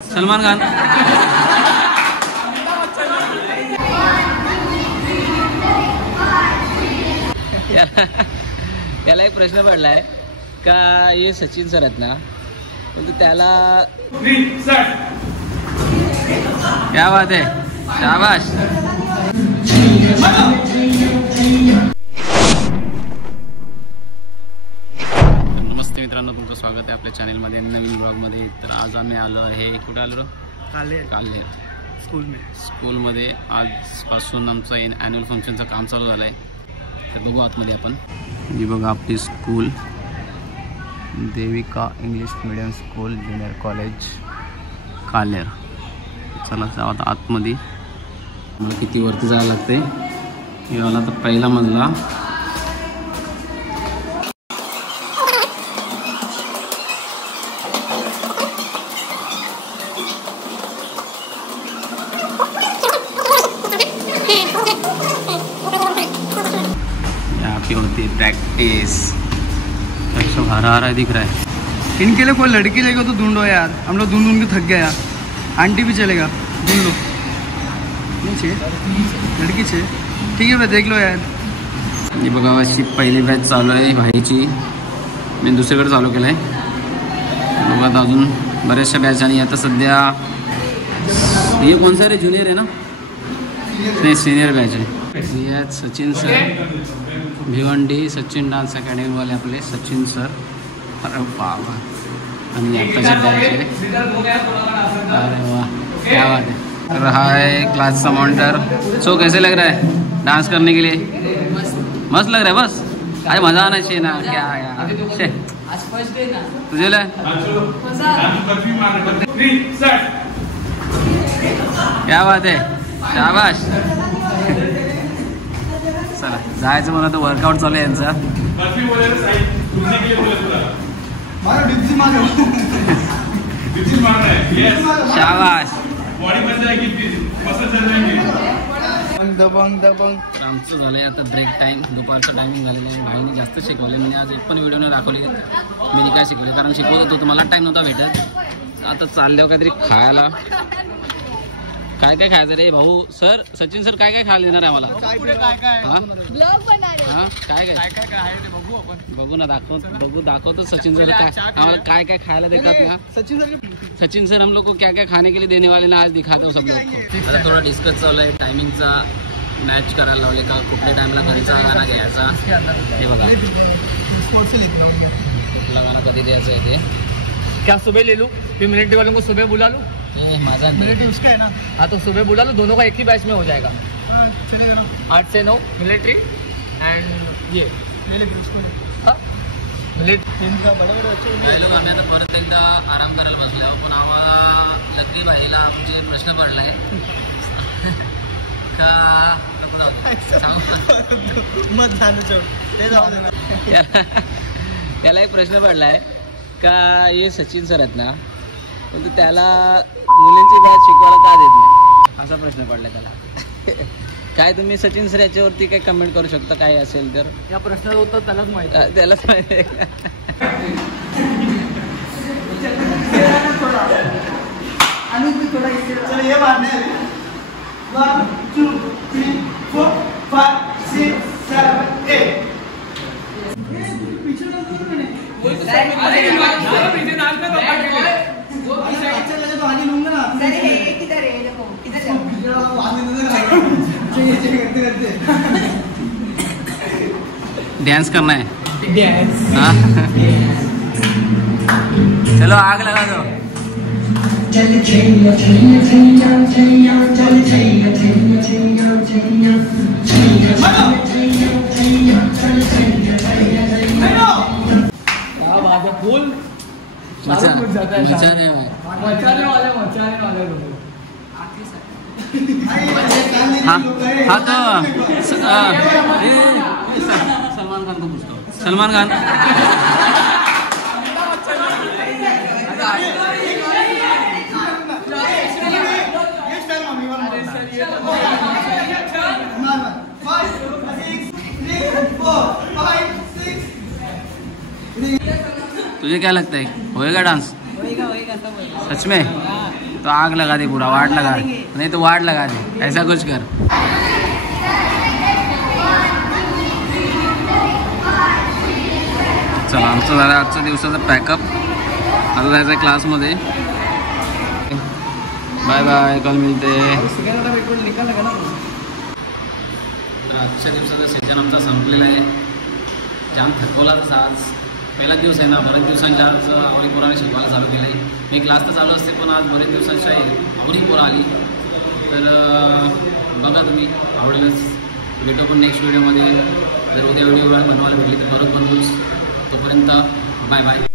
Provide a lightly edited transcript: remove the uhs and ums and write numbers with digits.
सलमान खान। याला एक प्रश्न पडलाय का हे सचिन सर आहेत ना, पण त्याला क्या बात है, शाबाश। नमस्ते मित्रांनो, तुमचं स्वागत आहे आपल्या चॅनलमध्ये नवीन ब्लॉगमध्ये। तर आज आम्ही आलो आहे, कुठे आलो? काल्हेर स्कूलमध्ये। आजपासून आमचा ॲन्युअल फंक्शनचं काम चालू झालं आहे, तर बघू आतमध्ये आपण। ही बघा आपली स्कूल, Devika English medium school junior college Kalher. चला जाऊ आता आतमध्ये। मला किती वरती जायला लागते, हे आला तर पहिला मजला। होती प्रैक्टिस, सब हरा हरा दिख रहा है। इनके लिए कोई लड़की लेगा तो ढूंढो यार, हम लोग ढूंढ के थक गए यार। आंटी भी चलेगा, ढूंढ लो। नहीं चाहिए लड़की चाहिए, ठीक है भाई, देख लो यार। ये बघा अशी पहिली बॅच चालू आहे भाईची, मी दुसरीकडे चालू केलं आहे। बघा आता अजून बऱ्याचशा बॅच, आणि आता सध्या ये कौन सा रे, ज्युनियर आहे ना? नहीं, सीनियर बॅच आहे। सचिन सर, भिवंडी सचिन डान्स अकॅडमी वाले आपले सचिन सर। अरे बाबा, आणि आताची बॅच आहे। अरे वाह, क्या बात है। रहा है क्लास का मॉनिटर। सो कैसे लग रहा है डांस करने के लिए? मस्त लग रहा है। बस अरे मजा आना चाहिए ना, क्या यार। तुझे लग क्या बात है, शाबाश। चला जायचं मला, तर वर्कआउट चालू आहे यांचा। शाबाश। आमचं झालंय आता ब्रेक टाइम, दुपारचं टायमिंग झालेलं आहे। भाईने जास्त शिकवले, म्हणजे आज एक पण व्हिडिओने दाखवले मी काय शिकले, कारण शिकवत होतो मला टाइम नव्हता भेटत। आता चालल्यावर काहीतरी खायला, काय काय खायचं रे भाऊ? सर सचिन सर काय काय खायला देणार आहे आम्हाला? बघू ना, दाखवतो सचिन सर काय आम्हाला काय काय खायला देतात ना। सचिन सर हम लोग को क्या क्या खाने के लिए देने वाले ना, आज दिखाते हो सब लोग को। आता थोडा डिस्कस चालू आहे, टायमिंगचा मॅच करायला लावले का, कुठल्या टाइमला कधीचा गाणा घ्यायचा हे बघा, कुठला गाणा कधी द्यायचा आहे ते। क्या सुबह ले लूं, फिर मिलिट्री वालों को सुबह बुला लूं? मजा मिलिट्री उसका है ना। हाँ तो सुबह बुला लो, दोनों का एक ही बैच में हो जाएगा। चलेगा ना, 8 से 9 मिलिट्री एंड ये मिलिट्री। आम्ही आता परत एकदा आराम करायला बसलो, पण आम्हाला लग्नी बाईला म्हणजे प्रश्न पडलाय का याला एक प्रश्न पडलाय का हे सचिन सर आहेत ना, पण त्याला मुलींची बॅच शिकवायला का देत नाही, असा प्रश्न पडला त्याला। काय तुम्ही सचिन सर याच्यावरती काही कमेंट करू शकता, काय असेल तर? या प्रश्नाचं उत्तर त्यालाच माहिती, त्यालाच माहिती आहे का? डांस करना है, हाँ चलो आग लगा दो। फूल मचाने वाले हाँ हाँ, तो सलमान खान को पूछता हूँ। सलमान खान तुझे क्या लगता है, होएगा डांस? होएगा सब होएगा। सच में? तो आग लगा दे, पूरा वाट लगा दे, नहीं तो वाट लगा दे, ऐसा कुछ कर। चला आमचं झालं आजच्या दिवसाचं पॅकअप, आता जायचं आहे क्लासमध्ये। बाय बाय, कल मिळते। आजच्या दिवसाचं सेशन आमचा संपलेला आहे, जाम थकवलाच आज, पहिला दिवस आहे ना, बऱ्याच दिवसांच्या आज आवडी पोराने शिकवायला चालू केलं आहे। मी क्लास तर चालू असते पण आज बरेच दिवसांच्या आवडी पोरं आली, तर बघा तुम्ही आवडेलच। भेटू पण नेक्स्ट व्हिडिओमध्ये, जर उद्या व्हिडिओ बनवायला भेटली तर परत बनवूच। तोपर्यंत बाय बाय।